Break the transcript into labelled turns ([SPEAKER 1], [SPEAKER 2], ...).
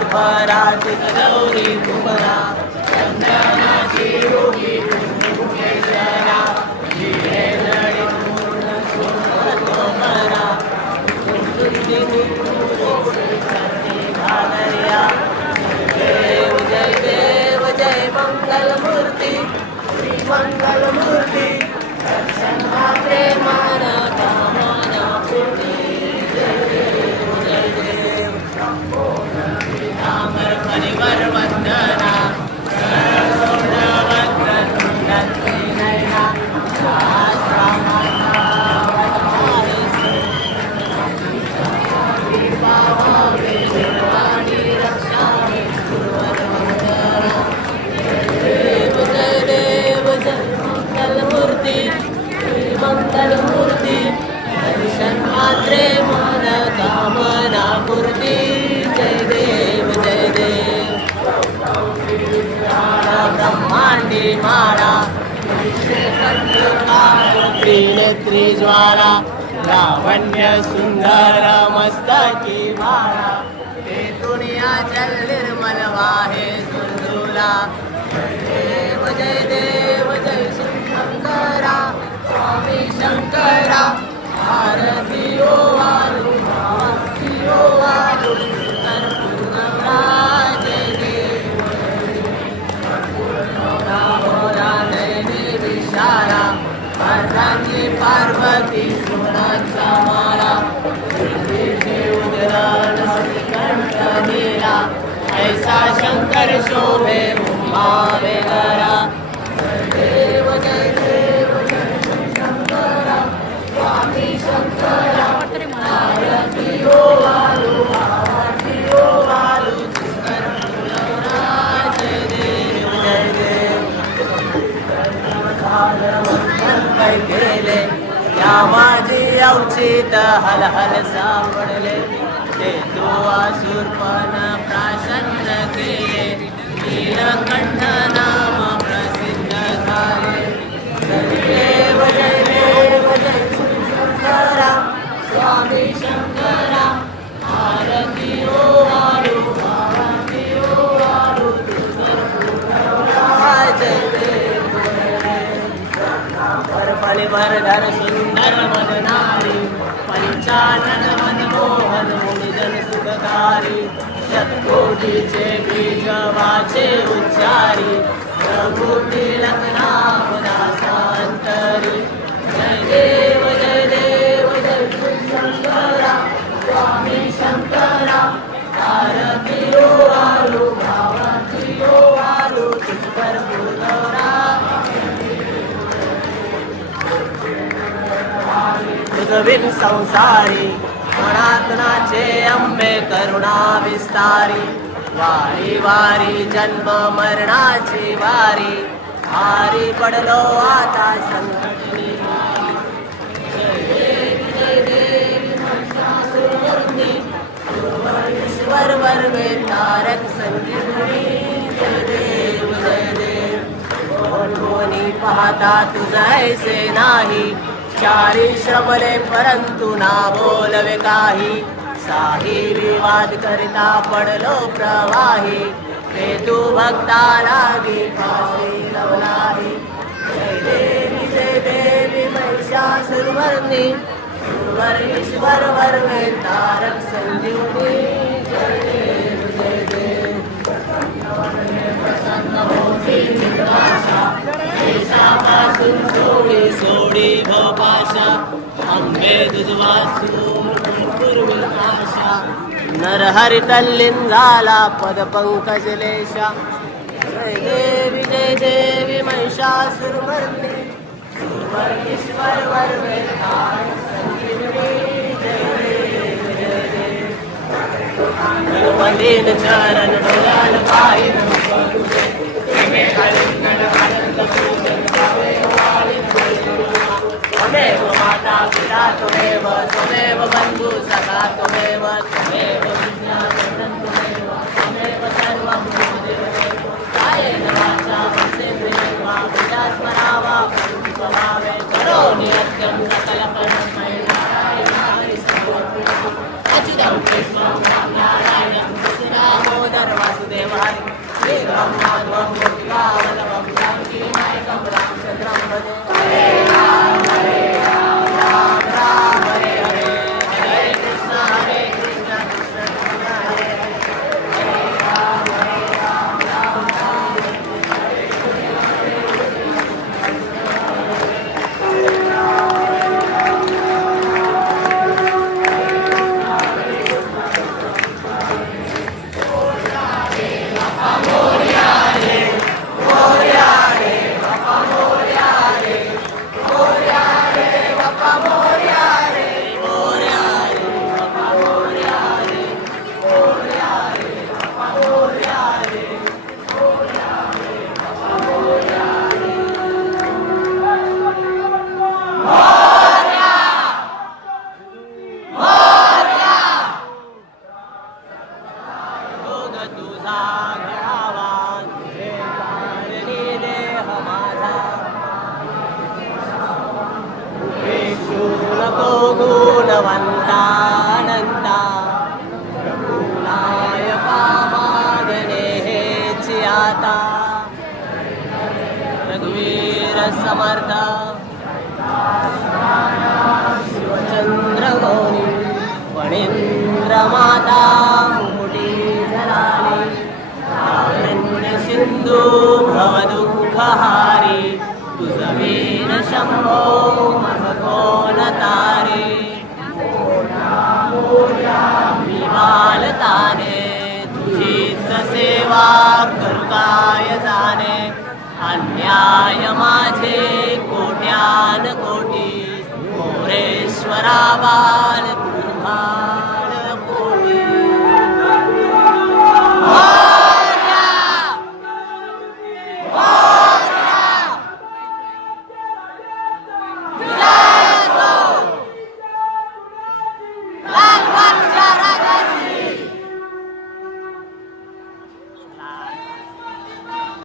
[SPEAKER 1] भमरा चितरौरी कुमरा मंगलमूर्ती दर्शन मात्रे मन कामना पूर्ती जय देव जय देव। ब्रह्मांडी माळा त्रिनेत्री लावण्य सुंदर मस्तकी माळा ते दुनिया चल निर्मल वाहे सुंदुला देव जय देव। पार्वती सोनाचा माला। पृथ्वीचे ऐसा शंकर शोभे उमा करा। गेले. या माझी अवचित हल हल सावडले ते तो आसुरपण प्राशन केले. नीलकंठ नामा परफळी वरधर सुंदर वदनारी पंचानन मनमोहन मुनिजन सुखकारी शतकोटीचे बीज वाचे उच्चारी प्रभू तिलक तुझविन संसारी मनातनाचे अंबे करुणा विस्तारी. वारी वारी जन्म मरणाची वारी. हारी पडलो आता संकटनी. जय वे तारक संजीवनी कोणी पाहता तुझा ऐसे नाही. विचारी श्रमले परंतु ना बोलवे काही. साही विवाद करिता पडलो प्रवाही. ते तू भक्ता लागी फाशी लवलाही. जय देवी जय देवी महिषासुरवर्णी. सुरवर ईश्वर वर्वे तारक संजीवनी जय देव जय देव. देशापासून ನರಹರಿ ತಲ್ಲಿಂಗಾಲ ಪದ ಪಂಕಜಲೇಶ ಜಯ ದೇವಿ ಜಯ ದೇವಿ ಮಹಿಷಾಸುರಮರ್ದಿ ಸುವರ್ಣೇಶ್ವರ ವರ್ವೇ ಚರಣ ಡೋಲಾಲ ಪಾಯಿ माता पिता त्वमेव त्वमेव बन्धु सखा त्वमेव त्वमेव त्वमेव सर्वं कायेन वाचा मनसेन्द्रियेण वा प्रजास्मरा वा प्रभुस्वभावे करोमि यज्ञं सकलपरस्मै नारायणाय अचितं कृष्णं नारायणं श्रीरामोदर वासुदेवाय। श्रीरामाध्वं मुक्तावलवं रामजी नायकं रामचन्द्रं भजे रघुवीर समर्थ शिवचंद्र गौरी फणींद्र माता मुकुटी झलाली सिंधू भवदुःखहारी तुझवीन शंभो मज तारे विमाल तुझीच सेवा करुकाय जाने। अन्याय माझे कोट्यान कोटी मोरेश्वरा बाल